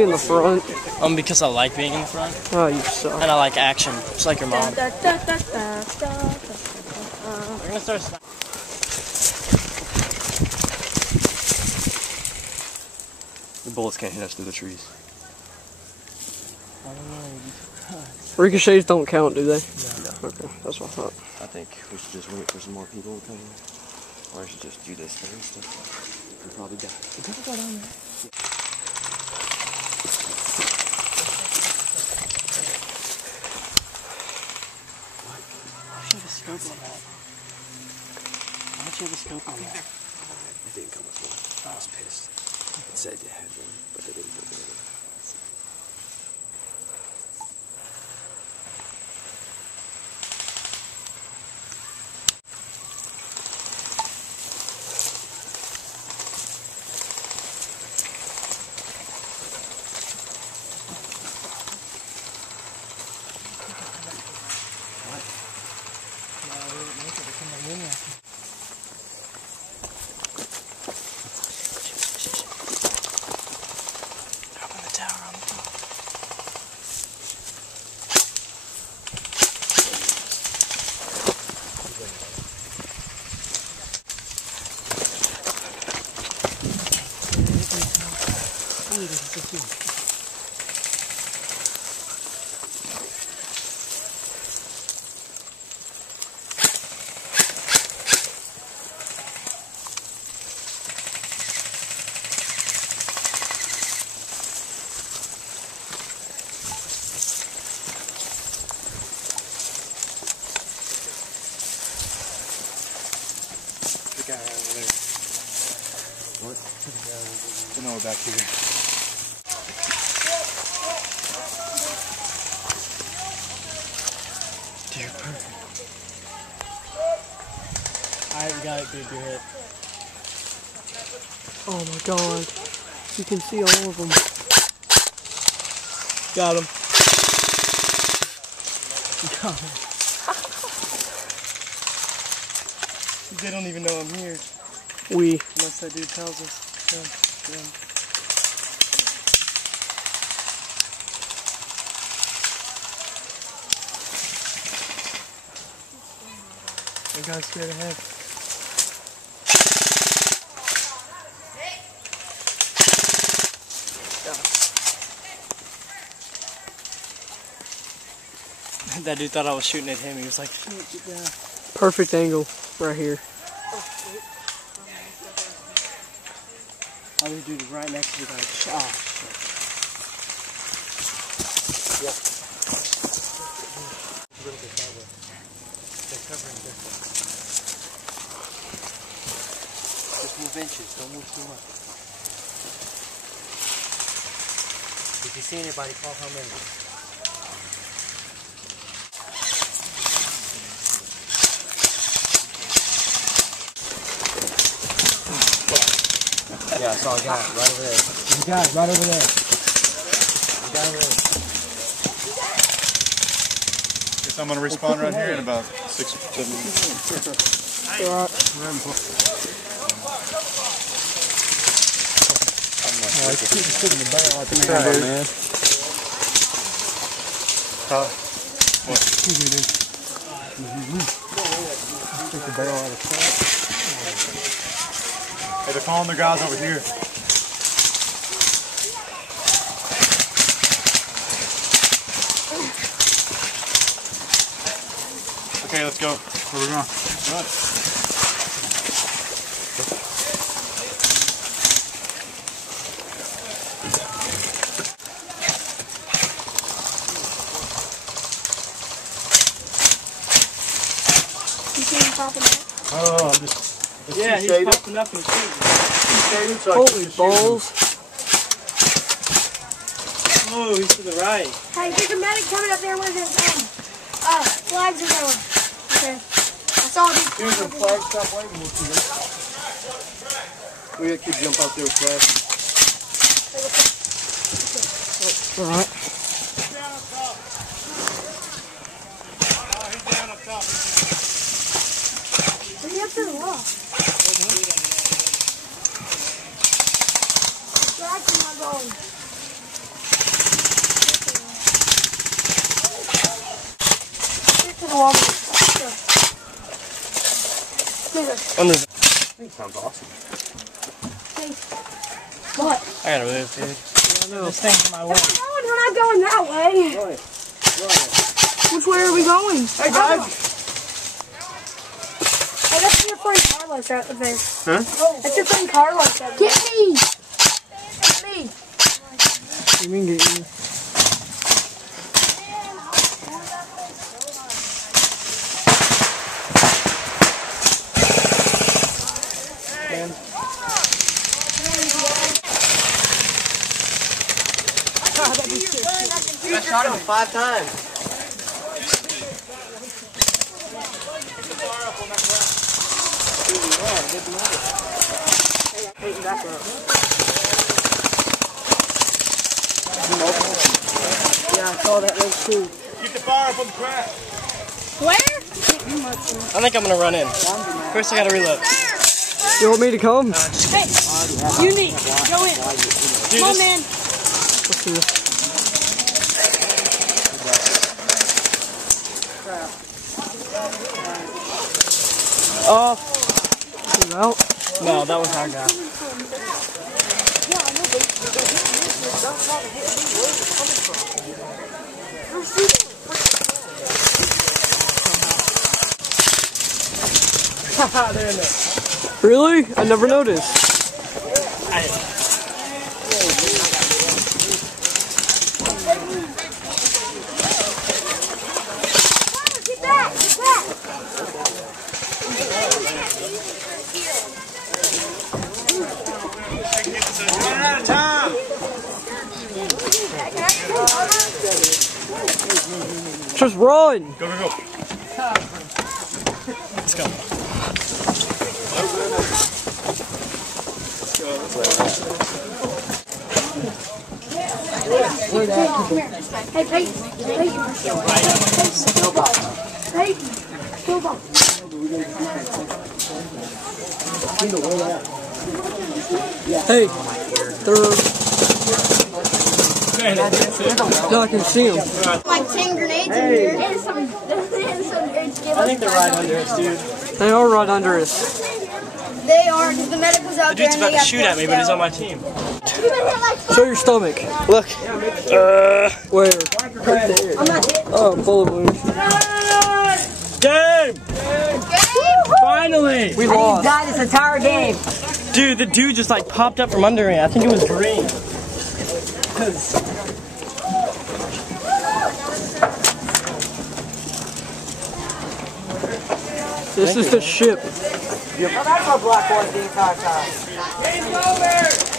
be in the front? Because I like being in the front. Oh, you suck. And I like action, just like your mom. We're gonna start. The bullets can't hit us through the trees. Ricochets don't count, do they? No. Okay, that's what I thought. I think we should just wait for some more people to come in. Or I should just do this thing and stuff. We'll probably die. Did people go down there? Yeah. Why don't you have a scope on that? Why don't you have a scope on that? It didn't come with one. I was pissed. It said they had one, but they didn't put it in. Guy over there. What? I know we're back here. Dear perfect. Alright, got it, dude. You're hit. Oh my god. You can see all of them. Got him. Got him. They don't even know I'm here. Unless that dude tells us. Yeah. That guy's scared ahead. That dude thought I was shooting at him. He was like, "Get down." Perfect angle right here. Other dude right next to the guy. Oh, shit. Yeah. A little bit that way. They're covering this way. Just move inches. Don't move too much. If you see anybody, call how many. Yeah, I saw a guy right over there. There's a guy right over there. There's a guy over there. Guess I'm gonna respawn right here in about 6 or 7 minutes. Alright. It's sitting in the barrel like a man. What? Excuse me, dude. Take the barrel out of the car. Hey, they're calling their guys over here. Okay, let's go. Where are we going? Run. You see him popping up? Oh, I'm just... Yeah, he's popping up and shooting. Holy balls. Oh, he's to the right. Hey, there's a medic coming up there with his flags are going. Okay. I saw these. Here's some flags. Stop waiting. We'll see them. We had kids jump out there with flags. Alright. Bring it up to the wall. That's not going. on me. Sounds awesome. What? I gotta move, dude. This thing's in my way. We're not going that way. Which way are we going? Hey, guys. Oh, that's your friend Carlos out there. Huh? That's your friend Carlos out there. Get me! Get me! You mean get you? I shot him 5 times. Yeah, I saw that red too. Keep the fire up on the crack. Where? I think I'm gonna run in. First I gotta reload. You want me to come? Hey, you need go in. Dude, Come on, man. Let's do this. Oh, He's out. no, that was our guy. They're in there. Really? I never noticed. Get back! Get back! Running out of time. Just run. Go, go, go. Let's go. Hey, Peyton. Peyton. Peyton. Peyton. Hey, they're. No, I can see them. Like 10 grenades in here. And some grenades. I think they're right under us, dude. They are right under us. They are, because the medic was out The dude's about to shoot at me, but he's on my team. Show your stomach. Look. Where? Right there. I'm not hit. Oh, bullet wounds. Game! Finally! We lost. died this entire game. Dude, the dude just like popped up from under me. I think it was green. This is the ship. Well, that's what Black was the entire time. Game's over.